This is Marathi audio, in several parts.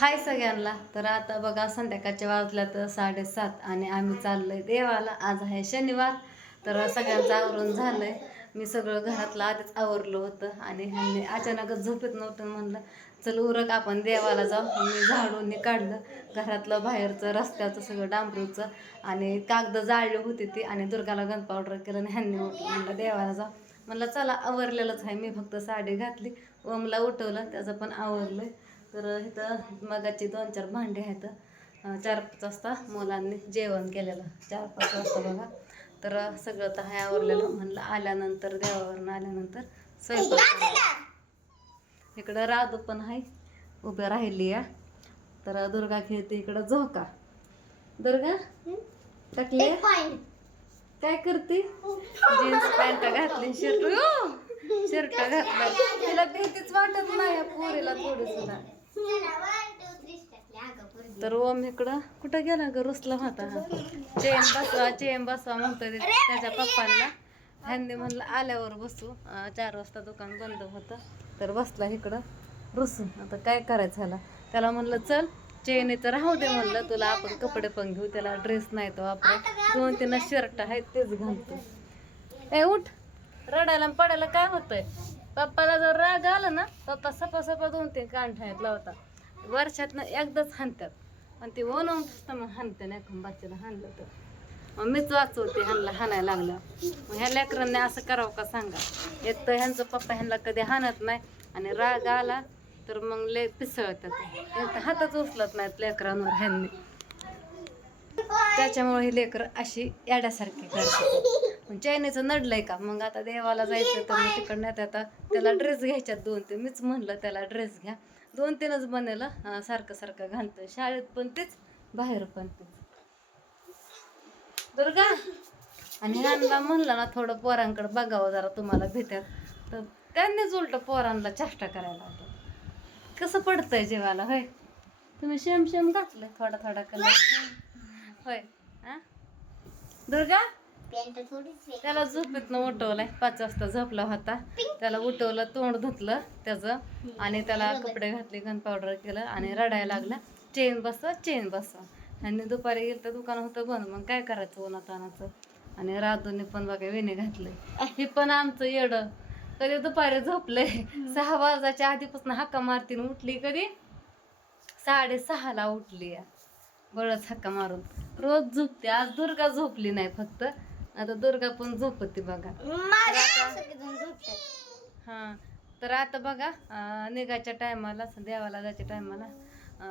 हाय सगळ्यांना. तर आता बघा संध्याकाळच्या वाजल्या तर 7:30 आणि आम्ही चाललोय देवाला. आज आहे शनिवार. तर सगळ्यांचं आवरून झालंय. मी सगळं घरातलं आधीच आवरलं होतं आणि ह्यांनी अचानकच झोपेत नव्हतं. म्हणलं चल उरक आपण देवाला जाऊ. मी झाडून काढलं घरातलं बाहेरचं रस्त्याचं सगळं डांबरूचं आणि कागद जाळली होती ती आणि दुर्गाला गन पावडर केलं आणि ह्यांनी उठलं. म्हणलं देवाला जाऊ. म्हणलं चला आवरलेलंच आहे. मी फक्त साडी घातली, ओमला उठवलं, त्याचं पण आवरलं. तर इथं मगाची 2-4 भांडी आहेत. 4-5 वाजता मुलांनी जेवण केलेलं, 4-5 वाजता बघा. तर सगळं तर आहे आवरलेलं. म्हणलं आल्यानंतर देवावरून आल्यानंतर स्वयंपाक. इकडं राधू पण आहे उभं राहिली या. तर दुर्गा खेळते इकडं झोका. दुर्गा टाकले काय करते? जीन्स पॅन्ट घातली, शर्ट घातला. तिला भीतीच वाटत नाही या पोरीला थोडी सुद्धा. तर ओम इकडं कुठं गेला ग? रुसला होता हा. चेन बसवा म्हणतोय त्याच्या पप्पांना. ह्यांनी म्हणलं आल्यावर बसू. 4 वाजता दुकान बंद होतं तर बसला इकडं रुसून. आता काय करायचं ह्याला? त्याला म्हणलं चल चेनीचं राहू दे, म्हणलं तुला आपण कपडे पण घेऊ. त्याला ड्रेस नाही तो वापरा. 2-3 शर्ट आहेत तेच घालतो. ए उठ, रडायला पडायला काय होतंय? पप्पाला जर राग आला ना, पप्पा सपा 2-3 कांठायत लावता. वर्षातनं एकदाच हाणतात आणि ते ओनवून मग हाणते नाही का बच्च्याला हाणलं तर. मग मीच वाचवते ह्यांना हाणायला लागलं. मग ह्या लेकरांनी असं करावं का सांगा? एक तर ह्यांचं पप्पा ह्यांना कधी हाणत नाही आणि राग आला तर मग ले पिसळतात. एक तर हातच उचलत नाहीत लेकरांवर ह्यांनी. त्याच्यामुळे ही लेकर अशी याड्यासारखी करते. चायनीचं नडलंय का? मग आता देवाला जायचं तर मग तिकडनं आता त्याला ड्रेस घ्यायच्यात 2-3. मीच म्हणलं त्याला ड्रेस घ्या. 2-3च बनेलं. सारखं घालतोय. शाळेत पण तेच, बाहेर पण तेच. दुर्गा आणि ह्यांना म्हणलं ना थोडं पोरांकडे बघावं जरा, तुम्हाला भेटत तर त्यांनीच उलट पोरांना चेष्टा करायला होतं. कसं पडतंय जेवायला? होय तुम्ही शेम घातलं थोडा कलर. होय हा दुर्गा. त्याला झोपेतनं उठवलंय. 5 वाजता झोपला होता. त्याला उठवलं, तोंड धुतलं त्याचं आणि त्याला कपडे घातले, गन पावडर केलं आणि रडायला लागला. चेन बसवा. आणि दुपारी गेलं तर दुकान होतं बंद. मग काय करायचं उन्हातानाचं. आणि राधूने पण बघा वेणे घातलंय. हे पण आमचं येडं. कधी दुपारी झोपलंय 6 वाजाच्या आधीपासून हाका मारतीन. उठली कधी 6:30ला उठली या बळच हक्का मारून. रोज झोपते. आज दुर्गा झोपली नाही फक्त. आता दुर्गा पण झोपते बघा. हा तर आता बघा निघायच्या टायमाला, देवाला जायच्या टायमाला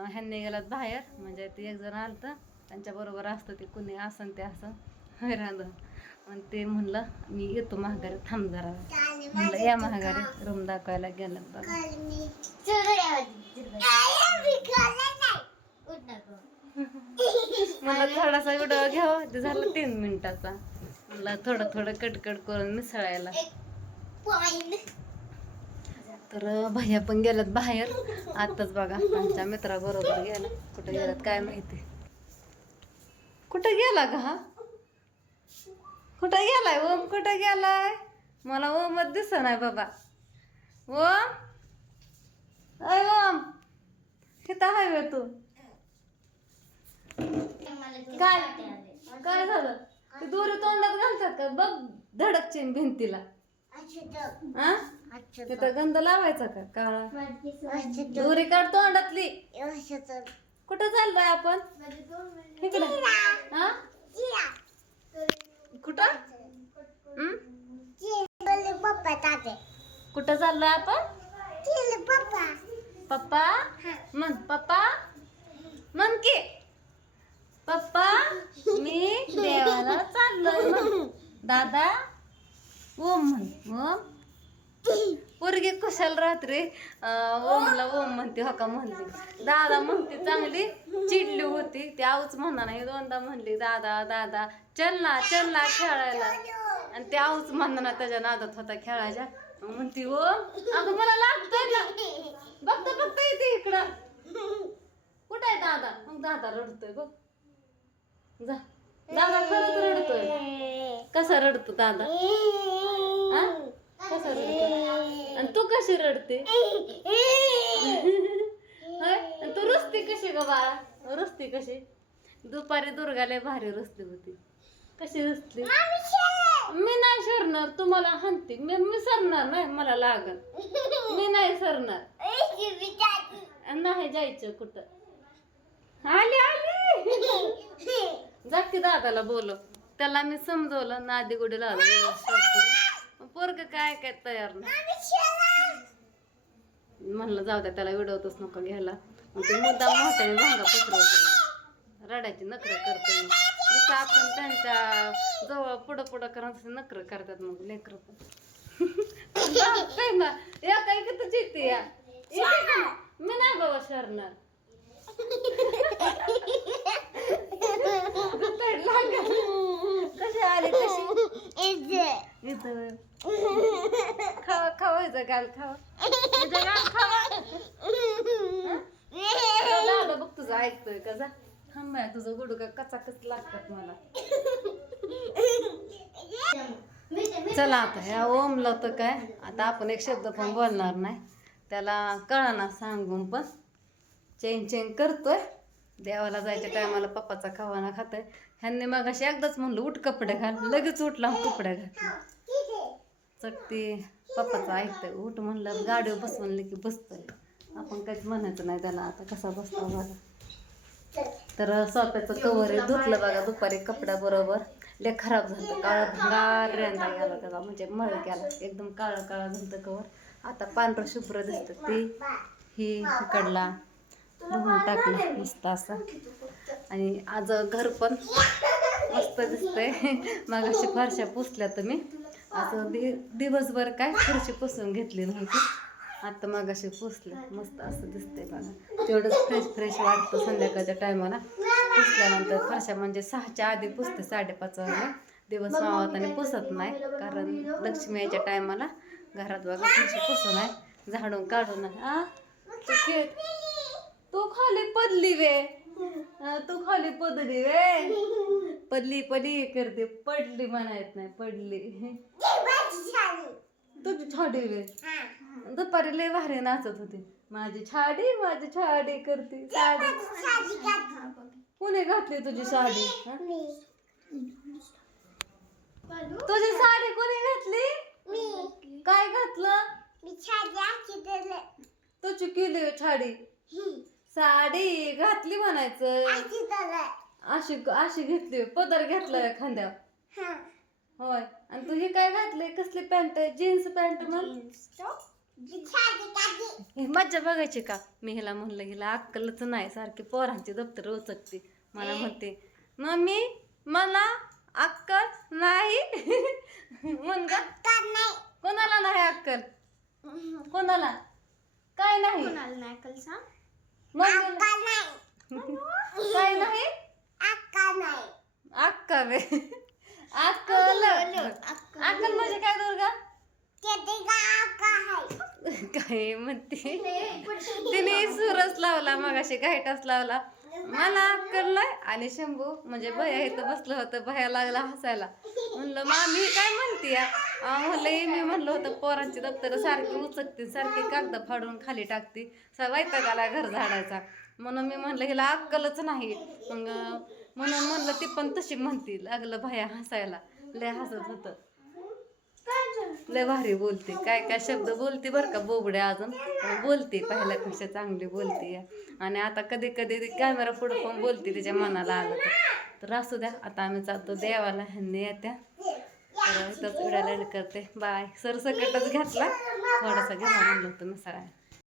ह्यांनी गेलात बाहेर. म्हणजे ते एक जण आलं तर त्यांच्याबरोबर असतं ते कुणी असं ते असं हैराण. आणि ते म्हणलं मी येतो महागारी, थांब जरा. म्हणलं या महागारी. रूम दाखवायला गेलं बघा. मला थोडासा व्हिडिओ घ्यावा. ते झालं 3 मिनिटाचा. मला थोडं कट करून मिसळायला. तर भैया पण गेलात बाहेर आताच बघा. आमच्या मित्राबरोबर गेला. कुठं गेलात काय माहिती. कुठं गेला का हा? कुठं गेलाय ओम? कुठं गेलाय? मला ओमच दिसत नाही बाबा. ओम अय ओम किती हायवे तू? काय झालं? ते दोरी तोंडात घालतात का बघ, धडकची भिंतीला. हा तिथं गंध लावायचा का काळा? दोरी काढ तोंडातली. कुठं चाललोय आपण? इकडे हा कुठं? कुठं चाललोय आपण? पप्पा म्हण, पप्पा म्हण की. पप्पा मी देवाला चाललोय म्हण. दादा ओम म्हण. ओम पोरगी कुशाल रात्री ओमला ओम म्हणते हो का म्हणली. दादा म्हणते चांगली चिडली होती. ती आऊच म्हणा नाही. 2दा म्हणली दादा चल ना खेळायला. आणि ते आऊच म्हणा ना त्याच्या नादात होता खेळायच्या. म्हणती ओम अगं मला लागतंय ना. बघता येते इकडं. कुठं आहे दादा? मग दादा रडतोय बघ. दादा खरंच रडतोय. कसा रडतो दादा? कसा रडतो? आणि तू कशी रडते? तू रुसते रुसती कशी ग बाळा रुसती कशी दुपारी दुर्गाला भारी रुसली होती कशी रुसली मी नाही सरणार तुम्हाला हानते मी सरणार नाही मला लागल मी नाही सरणार नाही जायचं कुठं आली आली जा की दादाला बोलव त्याला मी समजवलं नादी गुडी लावलं पोरग काय काय तयार नाही म्हणलं जाऊ द्या त्याला विडवतच नको घ्यायला मग ते मुद्दाम मोठ्याने भांगा पसरवत रडायची नखरं करते जसं आपण त्यांच्या जवळ पुढं पुढं करून तसं नखरं करतात मग लेकरं पण ना या काय किती चित्ती या मी नाही बाबा शरणार कशी आली कशी खावा खावायचं गाल खावा दादा बघ तुझं ऐकतोय का जा थांबाय तुझं गुडू का कचा कच लागतात मला चला आता ह्या ओमला तर काय आता आपण एक शब्द पण बोलणार नाही त्याला कळना सांगून पण चेंग चेंग करतोय देवाला जायच्या टायमाला पप्पाचा खावाना खातोय ह्यांनी मग अशी एकदाच म्हणलं उठ कपडे घाल लगेच उठला कपडे घातले चटती पप्पाचं ऐकतोय उठ म्हणलं गाडीवर बसवलं की बसतोय आपण काहीच म्हणायचं नाही त्याला आता कसा बसतो बघा तर स्वतःचं कवर आहे धुतलं बघा दुपारी कपड्या बरोबर लय खराब झालं काळं भंगार रेंदा गेला त्याला म्हणजे मळ गेला एकदम काळं काळं झालं कवर आता पांढरं शुभ्र दिसतं ती ही इकडला धुवून टाकलं मस्त असं आणि आज घर पण मस्त दिसतंय मग अशी फारशा पुसल्या तर मी असं दिवसभर काय फरशी पुसून घेतली नव्हती आता मग अशी पुसले मस्त असं दिसतंय बघा तेवढंच फ्रेश फ्रेश वाटतं संध्याकाळच्या टायमाला पुसल्यानंतर फरशा म्हणजे 6च्या आधी पुसते 5:30 वाजता दिवस मावताने पुसत नाही कारण लक्ष्मी यायच्या टायमाला घरात बघा फरशी पुसू नाही झाडून काढून नाही तू खाली पडली वे तू खाली पडली वे पडली पडली करते पडली म्हणायत नाही पडली तुझी छाडी वे दुपारी लय भारी नाचत होती माझी छाडी करते साडी कोणी घातली तुझी साडी तुझी साडी कोणी घातली काय घातलं तुझी केली छाडी साडी घातली म्हणायचं अशी घेतली पदर घेतलाय खांद्यावर होय आणि तू हे काय घातलंय कसली पॅन्ट जीन्स पॅन्ट मज्जा बघायची का मी हिला म्हणलं हिला अक्कलच नाही सारखी पोरांची दप्तर उचकते मला म्हणते मम्मी मला अक्कल नाही म्हण ग कोणाला नाही अक्कल कोणाला काय नाही अक्कल सांग काय नाही अक्कल अक्कल अक्कल म्हणजे काय दुर्गा काय म्हणते तिने सुरस लावला मग अशी घाईटाच लावला मला अक्कल नाही आणि शंभू म्हणजे भया इथं बसलं होतं भया लागला हसायला म्हणलं मामी काय म्हणते म्हणलं मी म्हणलं होतं पोरांची दप्तर सारखी उचकते सारखी कागद फाडून खाली टाकते वैतागाला घर झाडायचा म्हणून मी म्हणलं हिला अक्कलच नाही मग म्हणून म्हणलं ती पण तशी म्हणती लागलं भया हसायला लय हसत होतं लय भारी बोलते काय काय शब्द बोलते बरं का बोबड्या अजून बोलते पहिल्यापेक्षा चांगली बोलते आणि आता कधी कधी कॅमेरा पुढे पण बोलते तिच्या मनाला आलं तर असू द्या आता आम्ही चालतो देवाला ह्यांनी येत्या तर इथंच उड्याला करते बाय सरसकटच घातला थोडासा घ्यावा म्हणलं होतं मी सगळ्या